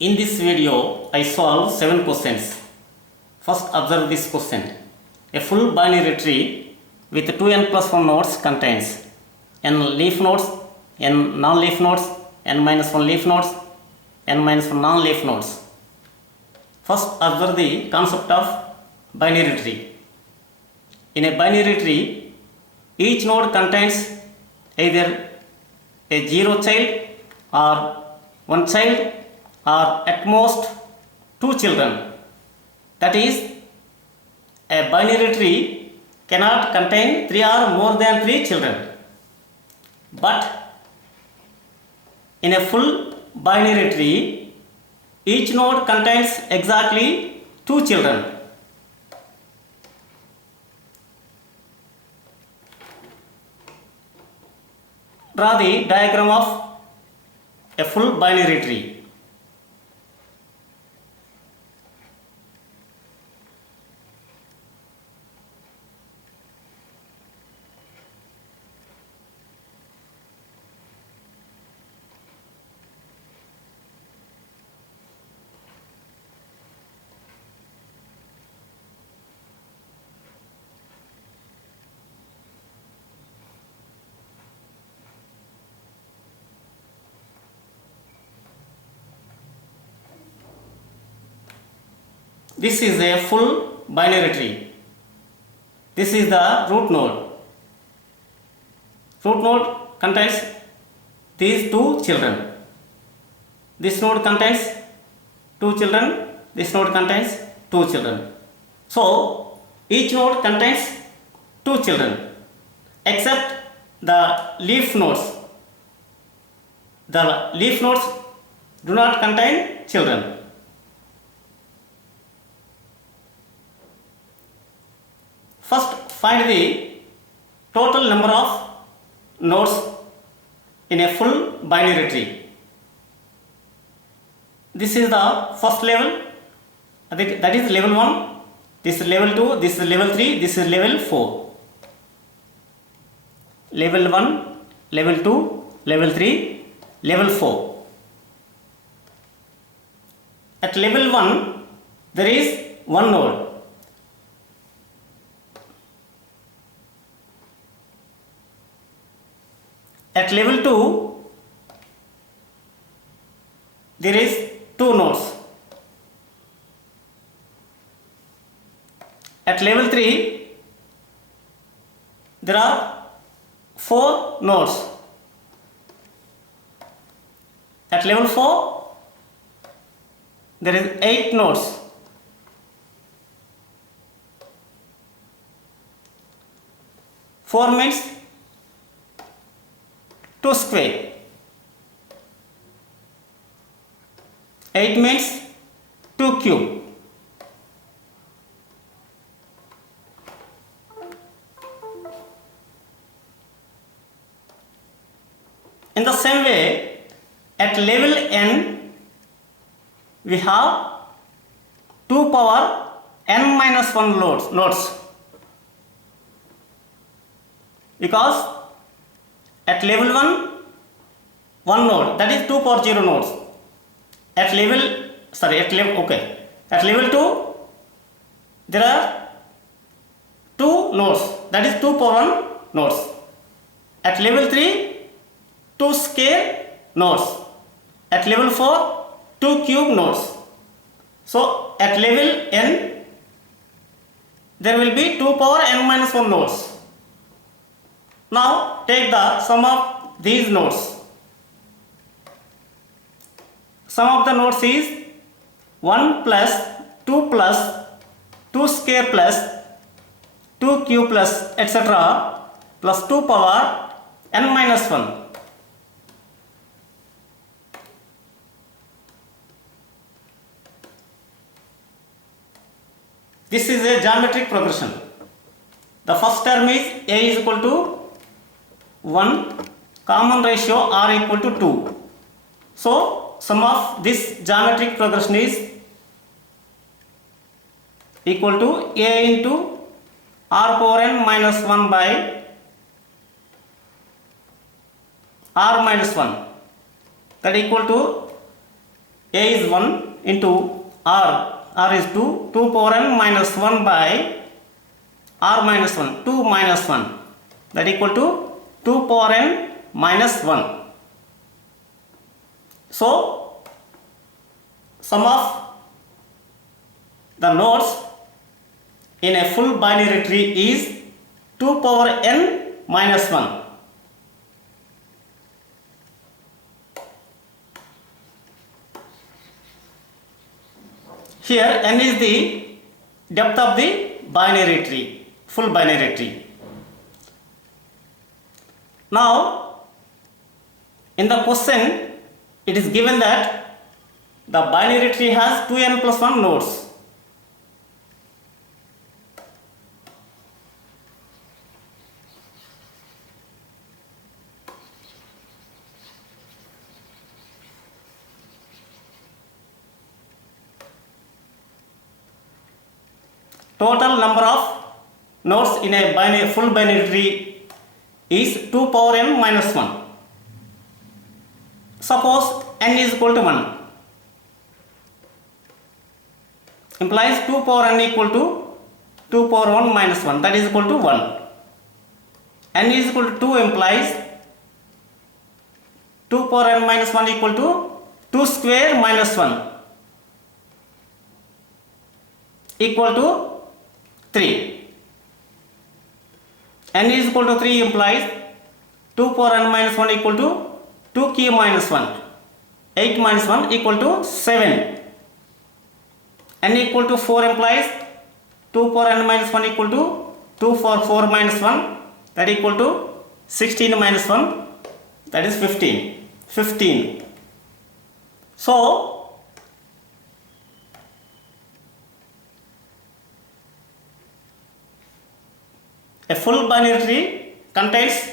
In this video, I solve 7 questions. First, observe this question. A full binary tree with 2n plus 1 nodes contains n leaf nodes, n non-leaf nodes, n minus 1 leaf nodes, n minus 1 non-leaf nodes. First, observe the concept of binary tree. In a binary tree, each node contains either a 0 child or 1 child or at most 2 children. That is, a binary tree cannot contain 3 or more than 3 children. But in a full binary tree, each node contains exactly 2 children. Draw the diagram of a full binary tree. This is a full binary tree. This is the root node. Root node contains these 2 children. This node contains 2 children. This node contains 2 children. So, each node contains 2 children except the leaf nodes. The leaf nodes do not contain children. First, find the total number of nodes in a full binary tree. This is the first level, that is level 1, this is level 2, this is level 3, this is level 4. Level 1, level 2, level 3, level 4. At level 1, there is 1 node. At level 2, there is 2 nodes. At level 3, there are 4 nodes. At level 4, there is 8 nodes. Four means 2 square. 8 means 2 cube. In the same way, at level n, we have 2 power n minus 1 nodes. Because at level 1, 1 node, that is 2 power 0 nodes. At level 2, there are 2 nodes, that is 2 power 1 nodes. At level 3, 2 square nodes. At level 4, 2 cube nodes. So at level n, there will be 2 power n minus 1 nodes. Now take the sum of these nodes. Sum of the nodes is 1 plus 2 plus 2 square plus 2 cube plus etc. plus 2 power n minus 1. This is a geometric progression. The first term is a is equal to 1, common ratio r equal to 2. So, sum of this geometric progression is equal to a into r power n minus 1 by r minus 1, that equal to A is 1 into R is 2, 2 power n minus 1 by R minus 1, 2 minus 1, that equal to 2 power n minus 1. So, sum of the nodes in a full binary tree is 2 power n minus 1. Here n is the depth of the binary tree, full binary tree. Now, in the question, it is given that the binary tree has 2n plus 1 nodes. Total number of nodes in a full binary tree is 2 power n minus 1. Suppose n is equal to 1. Implies 2 power n equal to 2 power 1 minus 1, that is equal to 1. N is equal to 2 implies 2 power n minus 1 equal to 2 square minus 1 equal to 3. N is equal to 3 implies 2 power n minus 1 equal to 2 cube minus 1. 8 minus 1 equal to 7. N equal to 4 implies 2 power n minus 1 equal to 2 for 4 minus 1, that equal to 16 minus 1, that is 15. 15. So, a full binary tree contains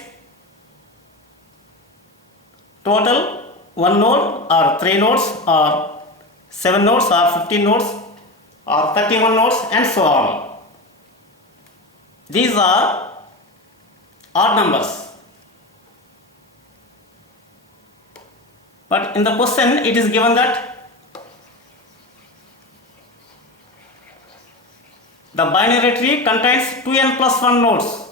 total 1 node or 3 nodes or 7 nodes or 15 nodes or 31 nodes and so on. These are odd numbers. But in the question it is given that the binary tree contains 2n plus 1 nodes.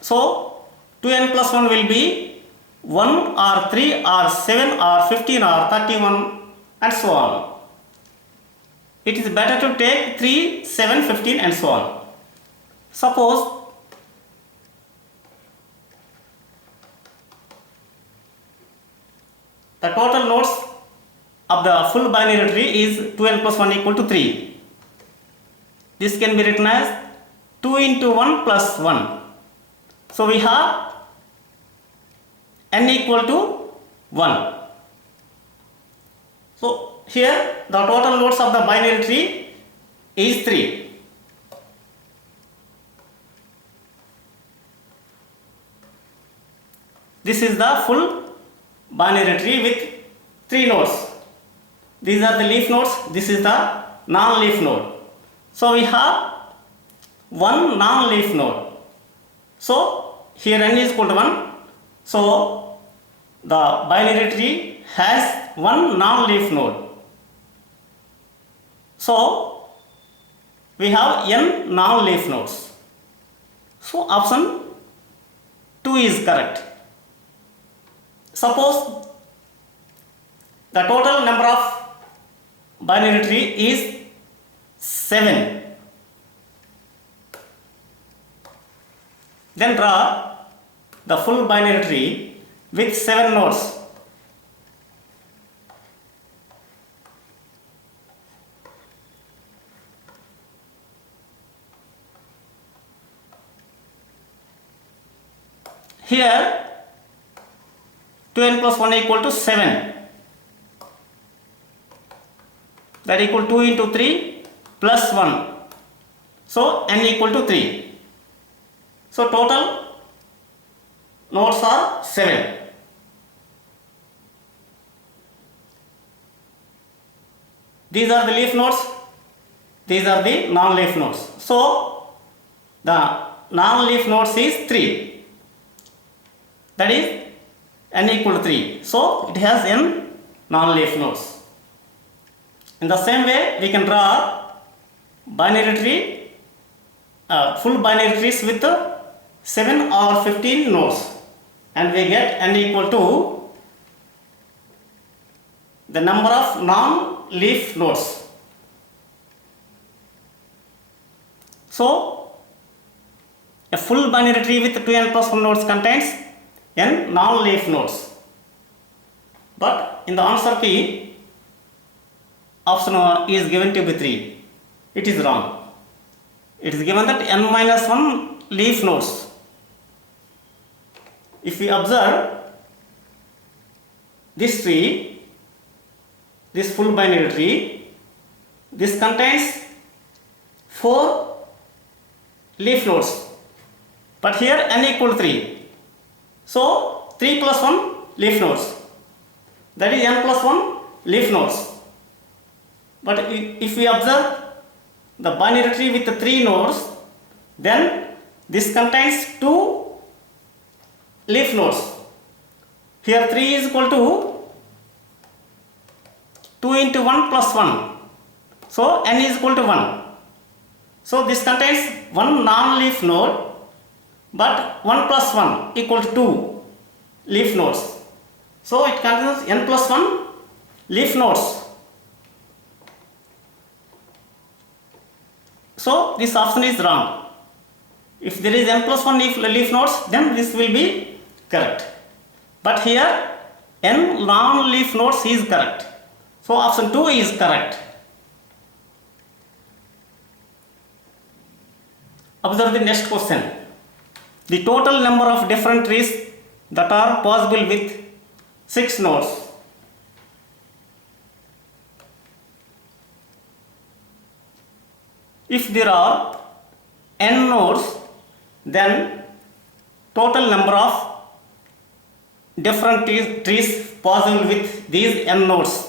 So, 2n plus 1 will be 1 or 3 or 7 or 15 or 31 and so on. It is better to take 3, 7, 15 and so on. Suppose the total nodes of the full binary tree is 2n plus 1 equal to 3. This can be written as 2 into 1 plus 1. So we have n equal to 1. So here the total nodes of the binary tree is 3. This is the full binary tree with 3 nodes. These are the leaf nodes, this is the non-leaf node. So we have one non-leaf node. So here n is equal to 1. So the binary tree has one non-leaf node. So we have n non-leaf nodes. So option 2 is correct. Suppose the total number of binary tree is 7. Then draw the full binary tree with 7 nodes. Here 2n plus 1 equal to 7. That equal 2 into 3 plus 1. So n equal to 3. So total nodes are 7. These are the leaf nodes, these are the non-leaf nodes. So the non-leaf nodes is 3, that is n equal to 3. So it has n non-leaf nodes. In the same way, we can draw binary tree, full binary trees with 7 or 15 nodes, and we get n equal to the number of non-leaf nodes. So a full binary tree with 2n plus 1 nodes contains n non-leaf nodes. But in the answer key, option is given to be 3. It is wrong. It is given that n minus 1 leaf nodes. If we observe this tree, this full binary tree, this contains 4 leaf nodes, but here n equal to 3. So 3 plus 1 leaf nodes, that is n plus 1 leaf nodes. But if we observe the binary tree with the 3 nodes, then this contains 2 leaf nodes. Here 3 is equal to 2 into 1 plus 1. So n is equal to 1. So this contains 1 non-leaf node, but 1 plus 1 equal to 2 leaf nodes. So it contains n plus 1 leaf nodes. So this option is wrong. If there is n plus 1 leaf nodes, then this will be correct. But here n non-leaf nodes is correct. So option 2 is correct. Observe the next question. The total number of different trees that are possible with 6 nodes. If there are n nodes, then total number of different trees possible with these n nodes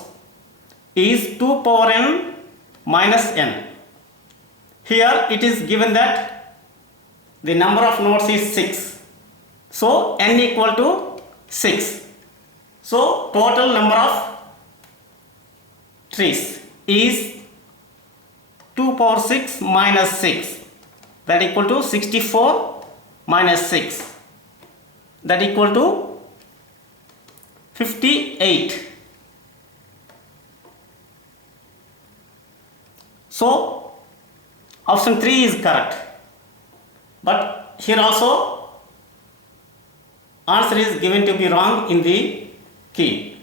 is 2 power n minus n. Here it is given that the number of nodes is 6. So n equal to 6. So total number of trees is 2 power 6 minus 6, that equal to 64 minus 6, that equal to 58. So option 3 is correct. But here also answer is given to be wrong in the key.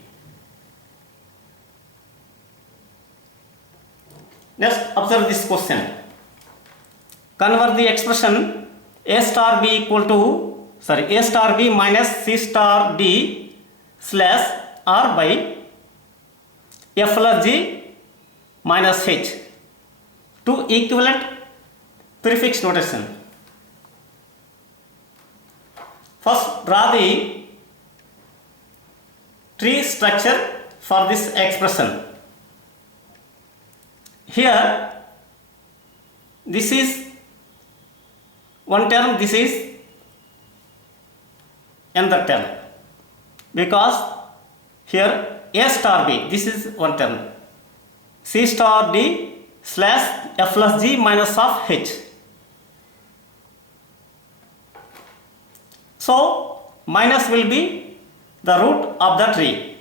Next, observe this question. Convert the expression A star B equal to, A star B minus C star D slash R by F plus G minus H to equivalent prefix notation. First, draw the tree structure for this expression. Here, this is one term, this is another term, because here A star B, this is one term, C star D slash F plus G minus of H. So minus will be the root of the tree.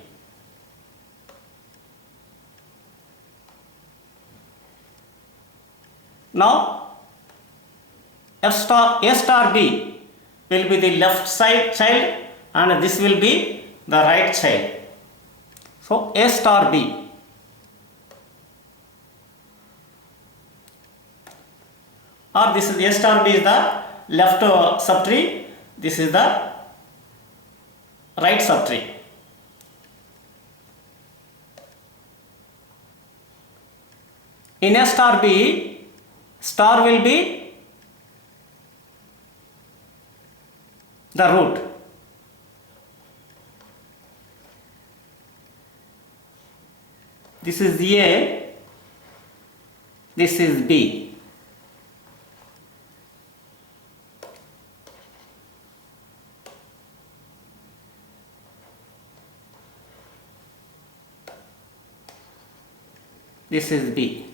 Now A star B will be the left side child and this will be the right child. So A star B. Or this is A star B is the left subtree, this is the right subtree. In A star B, star will be the root. This is A This is B. This is B.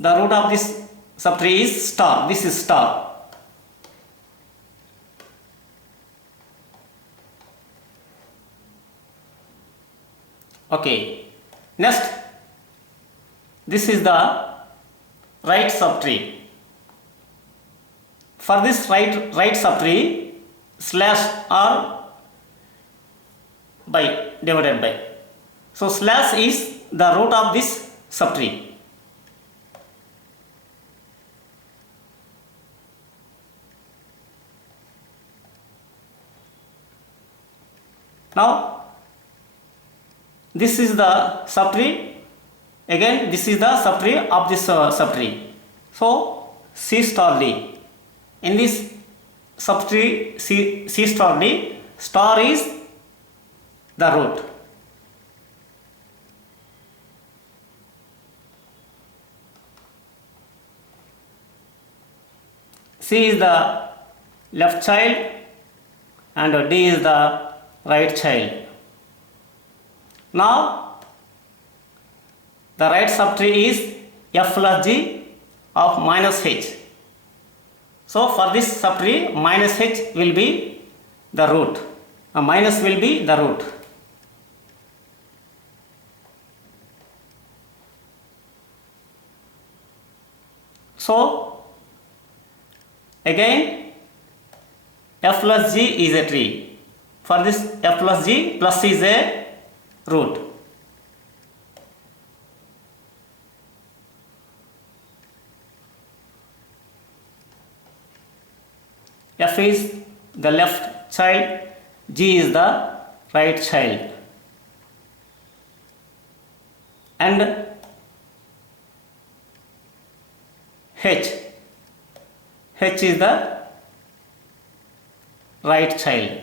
The root of this subtree is star. This is star. Okay. Next, this is the right subtree. For this right subtree, slash or by divided by. So slash is the root of this subtree. Now this is the subtree. Again, this is the subtree of this subtree. So C star D. In this subtree C star D, star is the root. C is the left child and D is the right child. Now the right subtree is F plus G of minus H. So for this subtree, minus H will be the root. Minus will be the root. So again F plus G is a tree. For this F plus G, plus is a root. F is the left child, G is the right child. And H is the right child.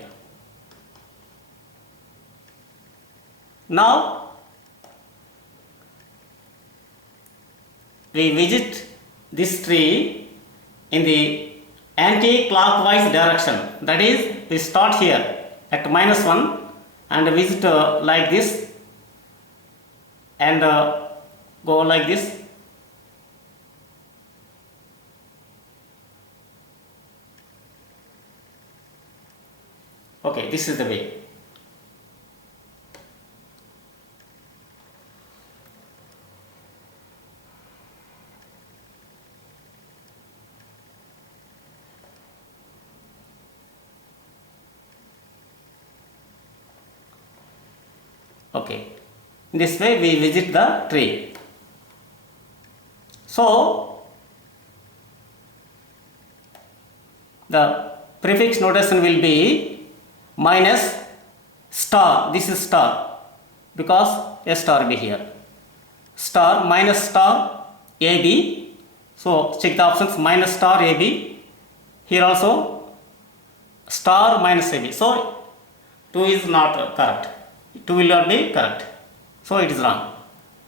Now we visit this tree in the anti-clockwise direction. That is, we start here at -1 and visit like this and go like this. Okay, this is the way. Okay, in this way we visit the tree. So the prefix notation will be minus star. This is star because a star be here. Star minus star AB. So check the options, minus star AB. Here also star minus AB. So 2 is not correct. 2 will not be correct. So it is wrong.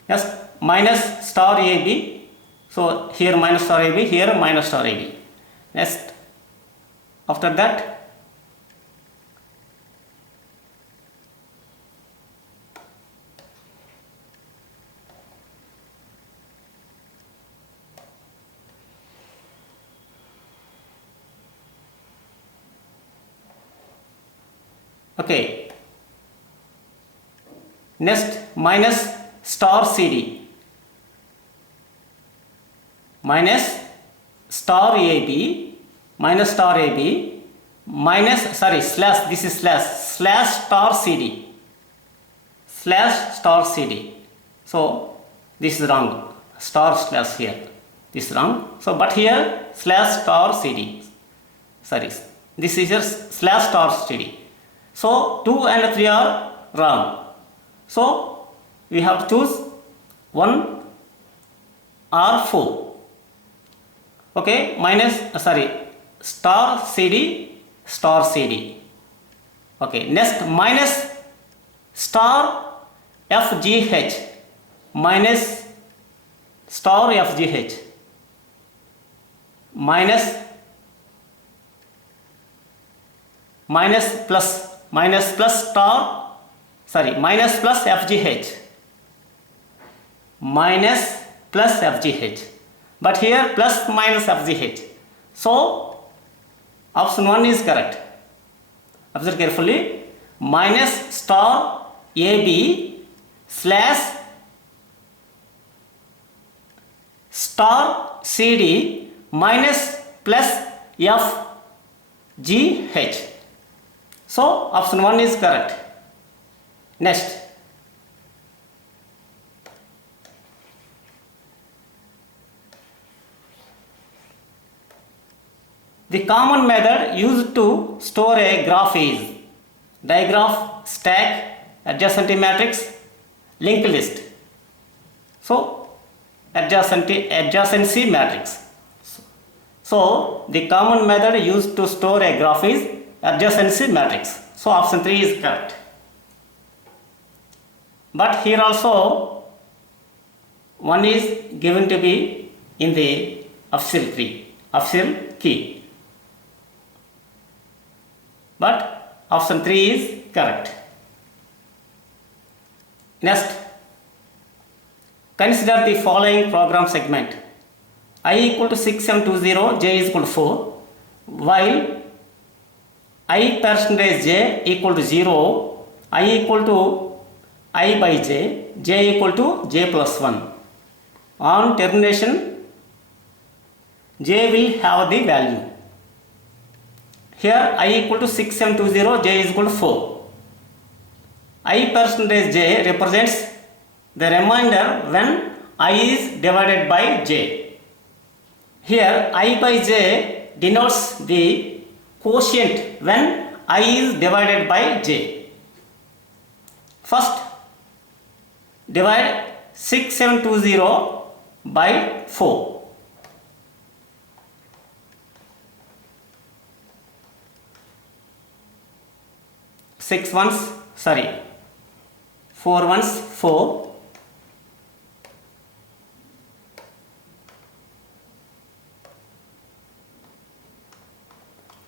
Yes, minus star AB. So here minus star AB, here minus star AB. Next, after that, okay. Next, minus star CD, minus star AB, minus star AB, minus, sorry, slash, this is slash star CD, slash star CD. So this is wrong, star slash here, this is wrong. So but here slash star CD, sorry, this is your slash star CD. So 2 and 3 are wrong. So we have to choose 1 or 4. Okay, minus, sorry, star CD, star CD. Okay, next minus star FGH minus star FGH minus plus star, sorry, minus plus FGH minus plus FGH, but here plus minus FGH, so option 1 is correct. Observe carefully. Minus star AB slash star CD minus plus FGH, so option 1 is correct. Next, the common method used to store a graph is digraph, stack, adjacency matrix, linked list. So adjacency matrix. So the common method used to store a graph is adjacency matrix. So option 3 is correct. But here also one is given to be in the official key. But option 3 is correct. Next, consider the following program segment. I equal to 6720, j is equal to 4, while I percentage j equal to 0, I equal to I by j, j equal to j plus 1. On termination, j will have the value. Here I equal to 6720, j is equal to 4. I percentage j represents the remainder when I is divided by j. Here I by j denotes the quotient when I is divided by j. First, divide 6720 by 4. 4 ones 4,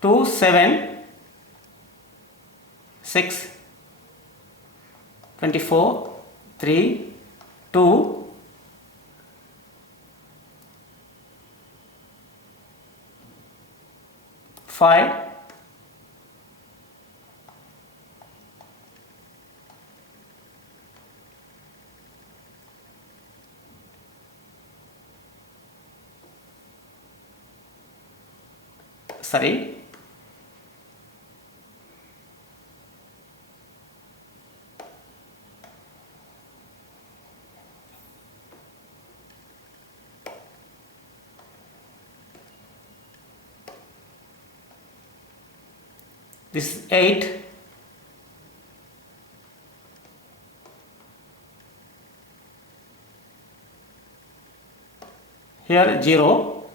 2 7 6 24 3 2 5 sorry, this is 8, here 0,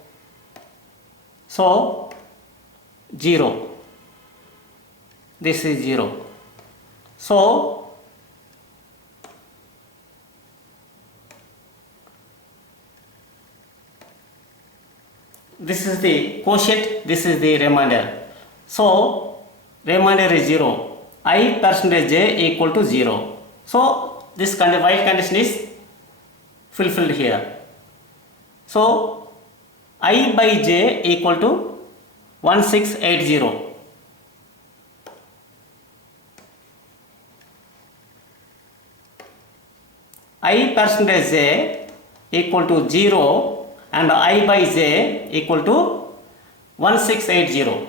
so 0, this is 0, so this is the quotient, this is the remainder, so remainder is 0, I percentage j equal to 0, so this kind of while condition is fulfilled here. So I by j equal to 1680. I percentage j equal to 0 and I by j equal to 1680.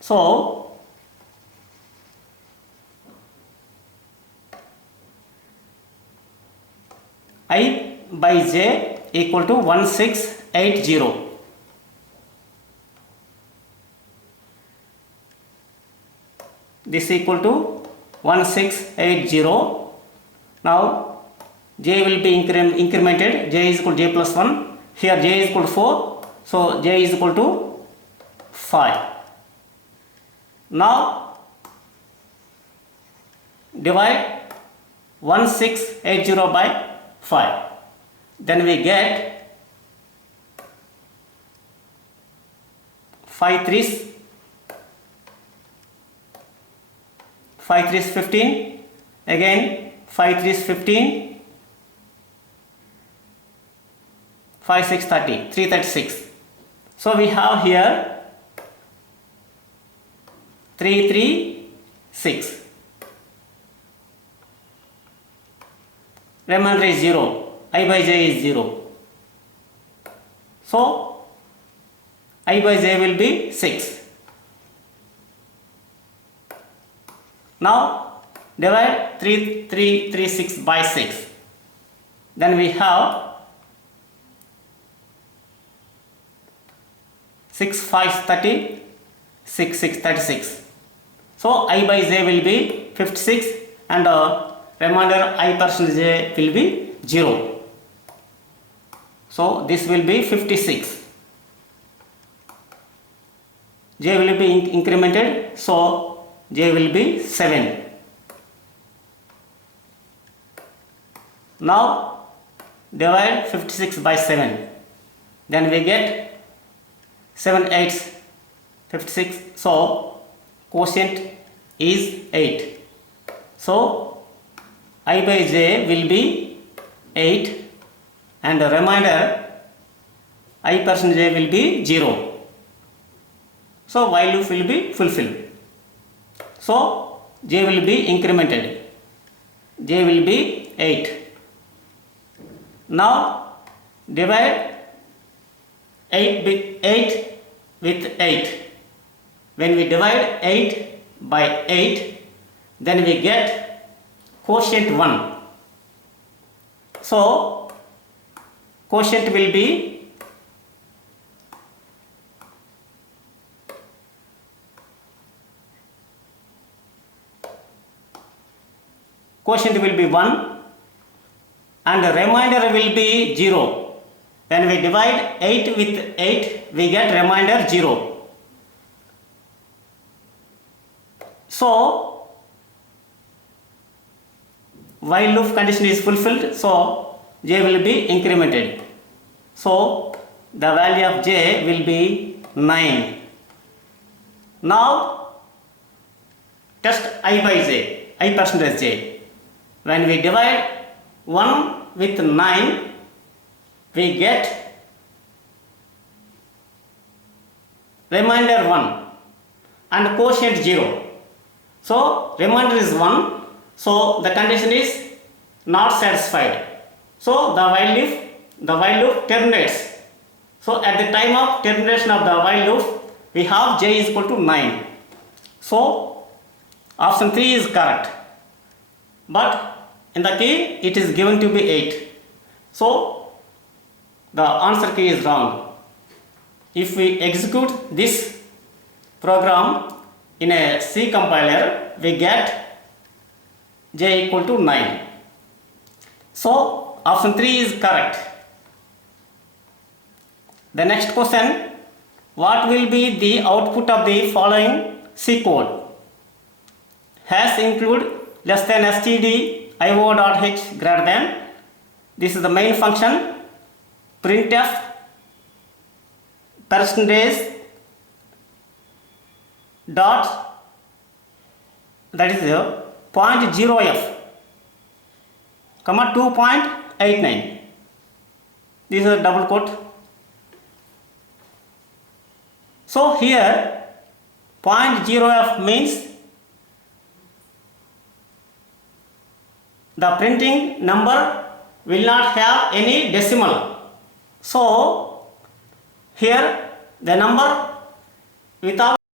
So I by j equal to 1680. This equal to 1680. Now j will be incremented. J is equal to j plus 1. Here j is equal to 4. So j is equal to 5. Now divide 1680 by 5. Then we get 5 3s 15, again 5 3s 15, 5 6 30, 336. So we have here 336. Remainder is 0. I by j is 0. So I by j will be 6. Now divide 3336 by 6. Then we have 6 5 30, 6 6 36. So I by j will be 56 and remainder I percent j will be 0. So this will be 56. J will be incremented, so j will be 7. Now divide 56 by 7. Then we get 7 8s 56. So quotient is 8. So I by j will be 8 and the remainder I percent j will be 0. So while loop will be fulfilled. So j will be incremented. J will be 8. Now divide 8 with 8. When we divide 8 by 8, then we get quotient 1. So quotient will be quotient will be 1 and the remainder will be 0. When we divide 8 with 8, we get remainder 0. So while loop condition is fulfilled, so j will be incremented. So the value of j will be 9. Now test I by j, I percentage j. When we divide 1 with 9, we get remainder 1 and quotient 0. So remainder is 1. So the condition is not satisfied. So the while loop terminates. So at the time of termination of the while loop, we have j is equal to 9. So option 3 is correct. But in the key it is given to be 8. So the answer key is wrong. If we execute this program in a C compiler, we get j equal to 9. So option 3 is correct. The next question, what will be the output of the following C code? Hash include less than std io.h greater than. This is the main function. Printf percentage dot, that is 0.0f comma 2.89. This is a double quote. So here 0.0f means the printing number will not have any decimal. So here the number without